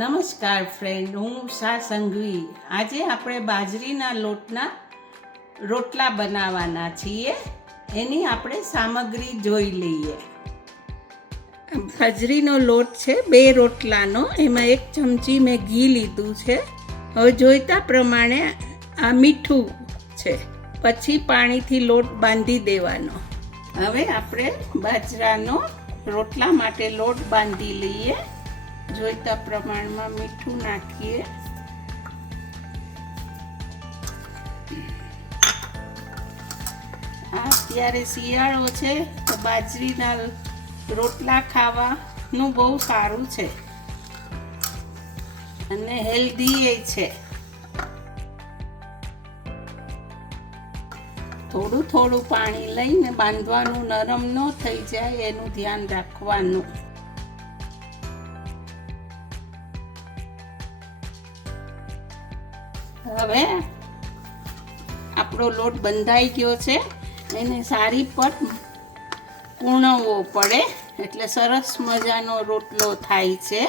નમસ્કાર ફ્રેન્ડ, હું ઉષા સંઘવી. આજે આપણે બાજરીના લોટના રોટલા બનાવવાના છીએ. એની આપણે સામગ્રી જોઈ લઈએ. બાજરીનો લોટ છે 2 રોટલાનો. એમાં 1 ચમચી મેં ઘી લીધું છે. હવે જોઈતા પ્રમાણે આ મીઠું છે. પછી પાણીથી લોટ બાંધી દેવાનો. હવે આપણે બાજરાનો રોટલા માટે લોટ બાંધી લઈએ. જોઈતા પ્રમાણમાં મીઠું નાખીએ. અત્યારે શિયાળો છે તો બાજરીના રોટલા ખાવાનું બહુ સારું છે અને હેલ્ધી છે. થોડું થોડું પાણી લઈને બાંધવાનું, નરમ ન થઈ જાય એનું ધ્યાન રાખવાનું. હવે આપણો લોટ બંધાઈ ગયો છે. એને સારી પર કૂણવવો પડે એટલે સરસ મજાનો રોટલો થાય છે.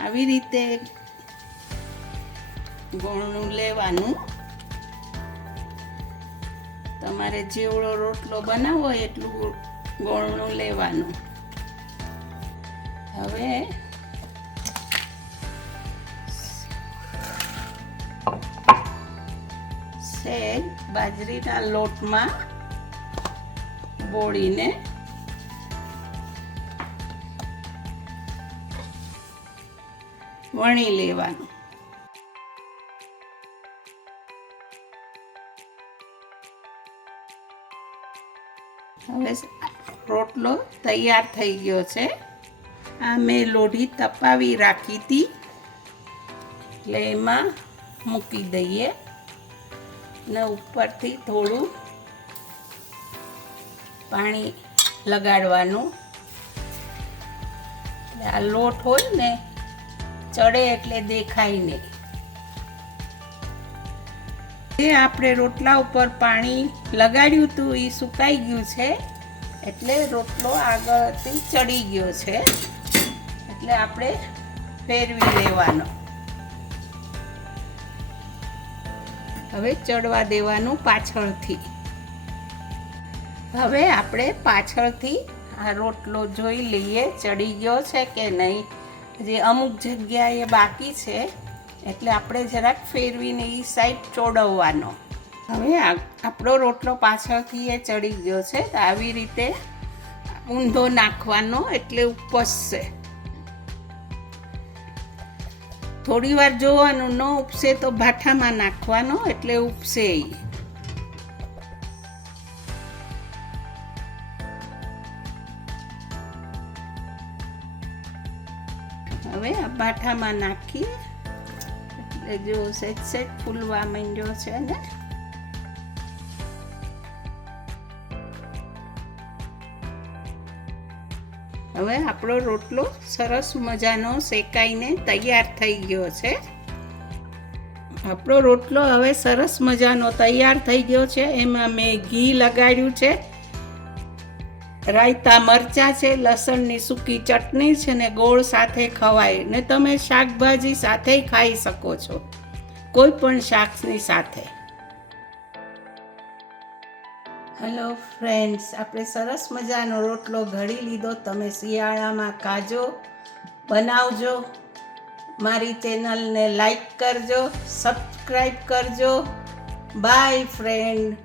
આવી રીતે ગોળનું લેવાનું. તમારે જેવડો રોટલો બનાવવો હોય એટલું ગોળનું લેવાનું. હવે સહેજ બાજરીના લોટમાં બોળીને વણી લેવાનું. હવે રોટલો તૈયાર થઈ ગયો છે. આ મેં લોઢી તપાવી રાખી હતી એટલે એમાં મૂકી દઈએ ને ઉપરથી થોડું પાણી લગાડવાનું. એટલે આ લોટ હોય ને ચડે એટલે દેખાય નહીં. એ આપણે રોટલા ઉપર પાણી લગાડ્યું હતું એ સુકાઈ ગયું છે એટલે રોટલો આગળથી ચડી ગયો છે. એટલે આપણે ફેરવી લેવાનો. હવે ચડવા દેવાનું પાછળથી. હવે આપણે પાછળથી આ રોટલો જોઈ લઈએ ચડી ગયો છે કે નહીં. હજી અમુક જગ્યાએ બાકી છે એટલે આપણે જરાક ફેરવીને એ સાઈડ ચોડવવાનો. હવે આપણો રોટલો પાછળથી એ ચડી ગયો છે. આવી રીતે ઊંધો નાખવાનો એટલે ઉપસશે. થોડી વાર જોવાનું, ન ઉપસે તો ભાઠામાં નાખવાનો એટલે ઉપસે. હવે આ ભાઠામાં નાખી એટલે જો સેજ સેજ ફૂલવા માંડ્યો છે ને. હવે આપણો રોટલો સરસ મજાનો શેકાઈને તૈયાર થઈ ગયો છે. આપણો રોટલો હવે સરસ મજાનો તૈયાર થઈ ગયો છે. એમાં મેં ઘી લગાડ્યું છે, રાયતા મરચાં છે, લસણની સૂકી ચટણી છે ને ગોળ સાથે ખવાય ને તમે શાકભાજી સાથે ખાઈ શકો છો, કોઈ પણ શાકની સાથે. હેલો ફ્રેન્ડ્સ, આપણે સરસ મજાનો રોટલો ઘડી લીધો. તમે શિયાળામાં ખાજો, બનાવજો. મારી ચેનલને લાઈક કરજો, સબસ્ક્રાઈબ કરજો. By friend.